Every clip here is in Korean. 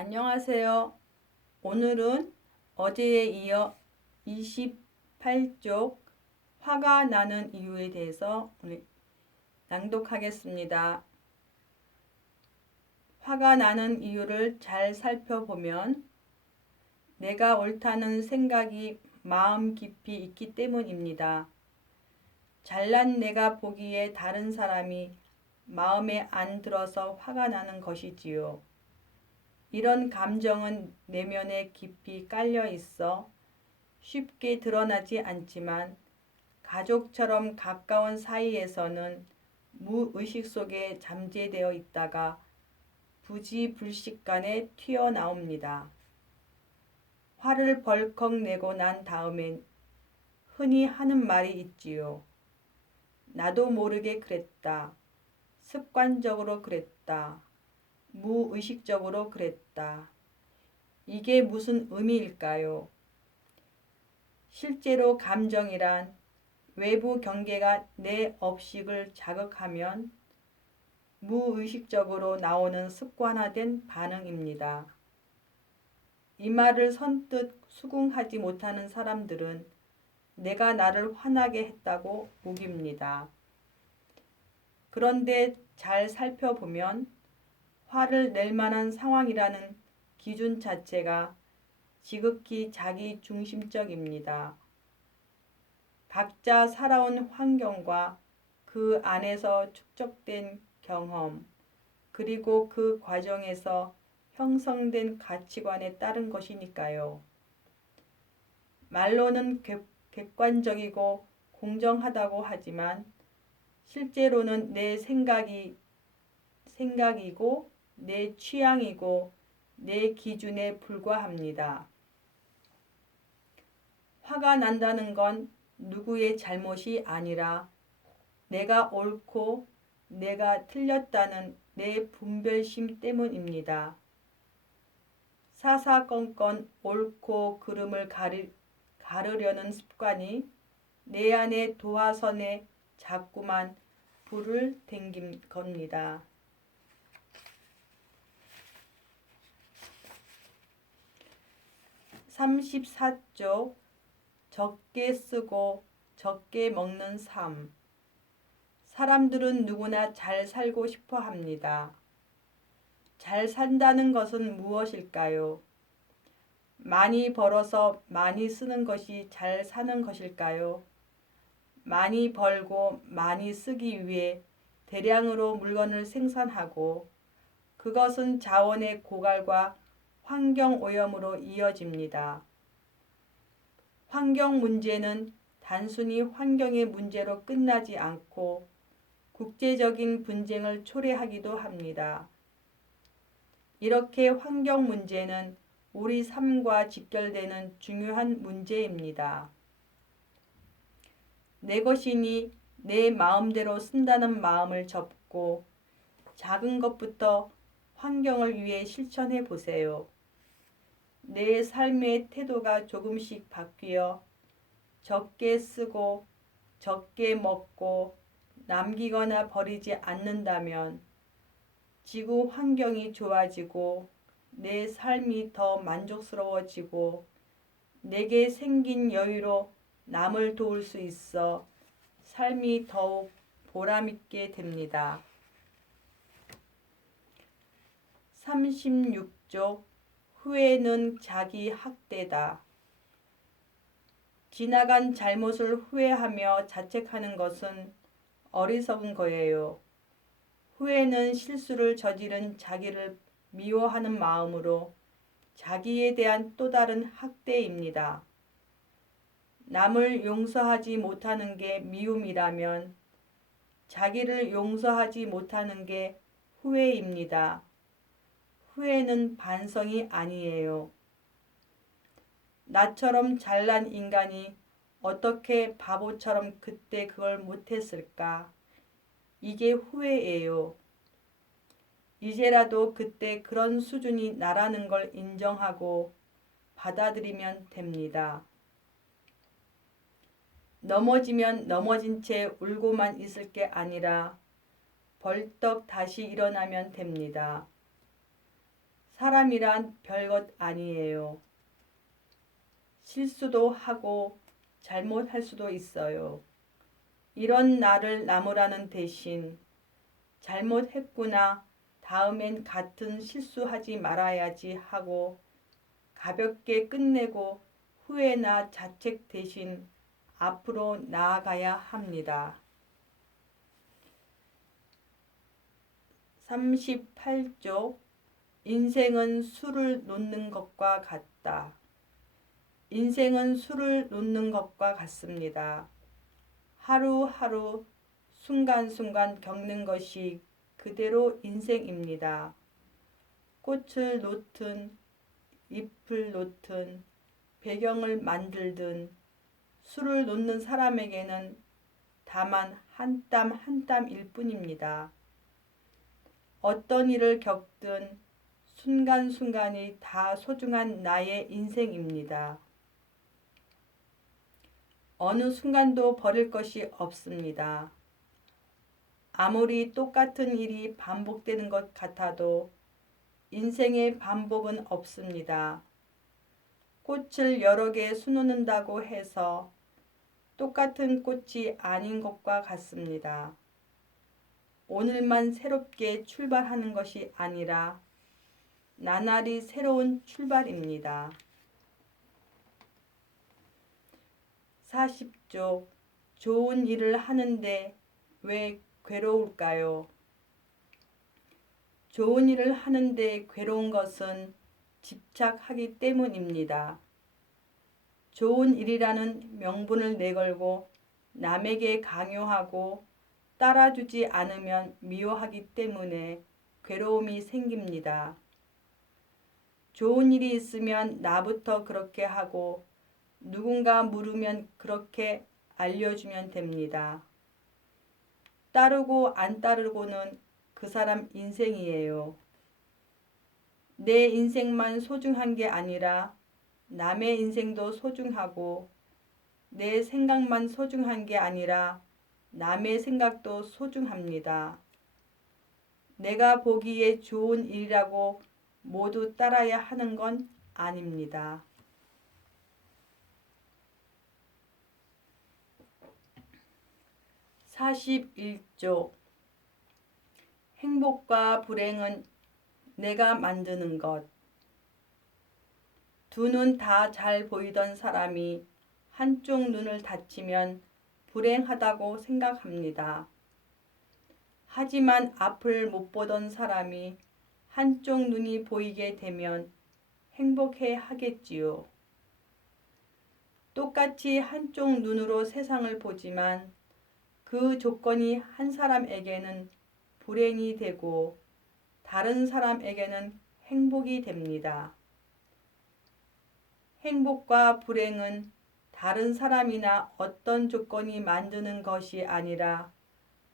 안녕하세요. 오늘은 어제에 이어 28쪽 화가 나는 이유에 대해서 낭독하겠습니다. 화가 나는 이유를 잘 살펴보면 내가 옳다는 생각이 마음 깊이 있기 때문입니다. 잘난 내가 보기에 다른 사람이 마음에 안 들어서 화가 나는 것이지요. 이런 감정은 내면에 깊이 깔려 있어 쉽게 드러나지 않지만 가족처럼 가까운 사이에서는 무의식 속에 잠재되어 있다가 부지불식간에 튀어나옵니다. 화를 벌컥 내고 난 다음엔 흔히 하는 말이 있지요. 나도 모르게 그랬다. 습관적으로 그랬다. 무의식적으로 그랬다. 이게 무슨 의미일까요? 실제로 감정이란 외부 경계가 내 업식을 자극하면 무의식적으로 나오는 습관화된 반응입니다. 이 말을 선뜻 수긍하지 못하는 사람들은 내가 나를 화나게 했다고 우깁니다. 그런데 잘 살펴보면 화를 낼 만한 상황이라는 기준 자체가 지극히 자기 중심적입니다. 각자 살아온 환경과 그 안에서 축적된 경험, 그리고 그 과정에서 형성된 가치관에 따른 것이니까요. 말로는 객관적이고 공정하다고 하지만 실제로는 내 생각이고 내 취향이고 내 기준에 불과합니다. 화가 난다는 건 누구의 잘못이 아니라 내가 옳고 내가 틀렸다는 내 분별심 때문입니다. 사사건건 옳고 그름을 가르려는 습관이 내 안의 도화선에 자꾸만 불을 댕긴 겁니다. 34쪽 적게 쓰고 적게 먹는 삶. 사람들은 누구나 잘 살고 싶어 합니다. 잘 산다는 것은 무엇일까요? 많이 벌어서 많이 쓰는 것이 잘 사는 것일까요? 많이 벌고 많이 쓰기 위해 대량으로 물건을 생산하고 그것은 자원의 고갈과 환경 오염으로 이어집니다. 환경 문제는 단순히 환경의 문제로 끝나지 않고 국제적인 분쟁을 초래하기도 합니다. 이렇게 환경 문제는 우리 삶과 직결되는 중요한 문제입니다. 내 것이니 내 마음대로 쓴다는 마음을 접고 작은 것부터 환경을 위해 실천해 보세요. 내 삶의 태도가 조금씩 바뀌어 적게 쓰고 적게 먹고 남기거나 버리지 않는다면 지구 환경이 좋아지고 내 삶이 더 만족스러워지고 내게 생긴 여유로 남을 도울 수 있어 삶이 더욱 보람있게 됩니다. 36쪽 후회는 자기 학대다. 지나간 잘못을 후회하며 자책하는 것은 어리석은 거예요. 후회는 실수를 저지른 자기를 미워하는 마음으로 자기에 대한 또 다른 학대입니다. 남을 용서하지 못하는 게 미움이라면 자기를 용서하지 못하는 게 후회입니다. 후회는 반성이 아니에요. 나처럼 잘난 인간이 어떻게 바보처럼 그때 그걸 못했을까? 이게 후회예요. 이제라도 그때 그런 수준이 나라는 걸 인정하고 받아들이면 됩니다. 넘어지면 넘어진 채 울고만 있을 게 아니라 벌떡 다시 일어나면 됩니다. 사람이란 별것 아니에요. 실수도 하고 잘못할 수도 있어요. 이런 나를 나무라는 대신 잘못했구나, 다음엔 같은 실수하지 말아야지 하고 가볍게 끝내고 후회나 자책 대신 앞으로 나아가야 합니다. 38쪽 인생은 술을 놓는 것과 같다. 인생은 술을 놓는 것과 같습니다. 하루하루 순간순간 겪는 것이 그대로 인생입니다. 꽃을 놓든 잎을 놓든 배경을 만들든 술을 놓는 사람에게는 다만 한 땀 한 땀일 뿐입니다. 어떤 일을 겪든 순간순간이 다 소중한 나의 인생입니다. 어느 순간도 버릴 것이 없습니다. 아무리 똑같은 일이 반복되는 것 같아도 인생의 반복은 없습니다. 꽃을 여러 개 수놓는다고 해서 똑같은 꽃이 아닌 것과 같습니다. 오늘만 새롭게 출발하는 것이 아니라 나날이 새로운 출발입니다. 40쪽 좋은 일을 하는데 왜 괴로울까요? 좋은 일을 하는데 괴로운 것은 집착하기 때문입니다. 좋은 일이라는 명분을 내걸고 남에게 강요하고 따라주지 않으면 미워하기 때문에 괴로움이 생깁니다. 좋은 일이 있으면 나부터 그렇게 하고 누군가 물으면 그렇게 알려주면 됩니다. 따르고 안 따르고는 그 사람 인생이에요. 내 인생만 소중한 게 아니라 남의 인생도 소중하고 내 생각만 소중한 게 아니라 남의 생각도 소중합니다. 내가 보기에 좋은 일이라고 모두 따라야 하는 건 아닙니다. 41쪽 행복과 불행은 내가 만드는 것. 두 눈 다 잘 보이던 사람이 한쪽 눈을 다치면 불행하다고 생각합니다. 하지만 앞을 못 보던 사람이 한쪽 눈이 보이게 되면 행복해 하겠지요. 똑같이 한쪽 눈으로 세상을 보지만 그 조건이 한 사람에게는 불행이 되고 다른 사람에게는 행복이 됩니다. 행복과 불행은 다른 사람이나 어떤 조건이 만드는 것이 아니라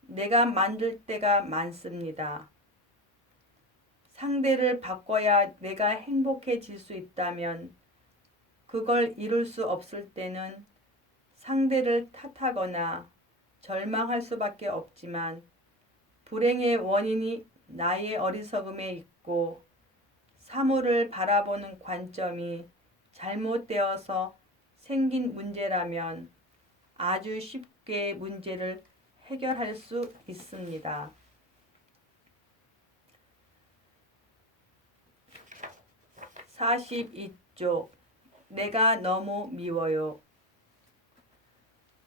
내가 만들 때가 많습니다. 상대를 바꿔야 내가 행복해질 수 있다면 그걸 이룰 수 없을 때는 상대를 탓하거나 절망할 수밖에 없지만 불행의 원인이 나의 어리석음에 있고 사물을 바라보는 관점이 잘못되어서 생긴 문제라면 아주 쉽게 문제를 해결할 수 있습니다. 42쪽 내가 너무 미워요.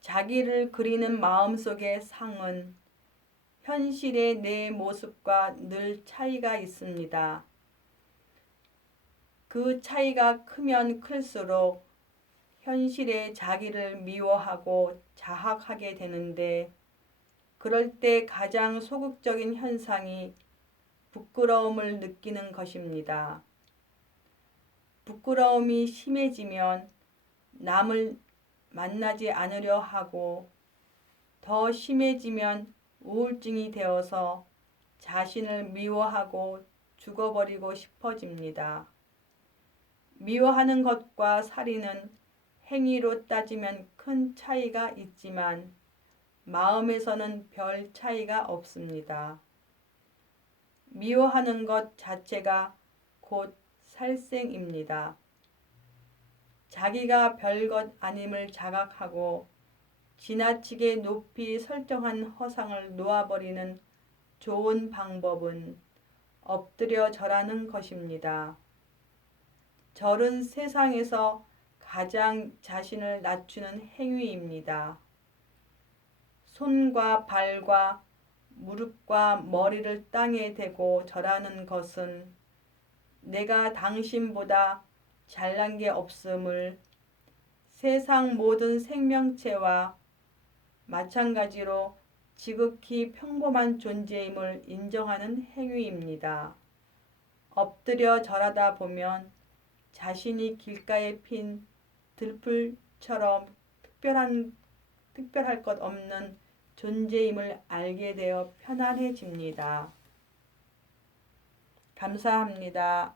자기를 그리는 마음속의 상은 현실의 내 모습과 늘 차이가 있습니다. 그 차이가 크면 클수록 현실의 자기를 미워하고 자학하게 되는데 그럴 때 가장 소극적인 현상이 부끄러움을 느끼는 것입니다. 부끄러움이 심해지면 남을 만나지 않으려 하고 더 심해지면 우울증이 되어서 자신을 미워하고 죽어버리고 싶어집니다. 미워하는 것과 살인은 행위로 따지면 큰 차이가 있지만 마음에서는 별 차이가 없습니다. 미워하는 것 자체가 곧 살생입니다. 자기가 별것 아님을 자각하고 지나치게 높이 설정한 허상을 놓아버리는 좋은 방법은 엎드려 절하는 것입니다. 절은 세상에서 가장 자신을 낮추는 행위입니다. 손과 발과 무릎과 머리를 땅에 대고 절하는 것은 내가 당신보다 잘난 게 없음을, 세상 모든 생명체와 마찬가지로 지극히 평범한 존재임을 인정하는 행위입니다. 엎드려 절하다 보면 자신이 길가에 핀 들풀처럼 특별할 것 없는 존재임을 알게 되어 편안해집니다. 감사합니다.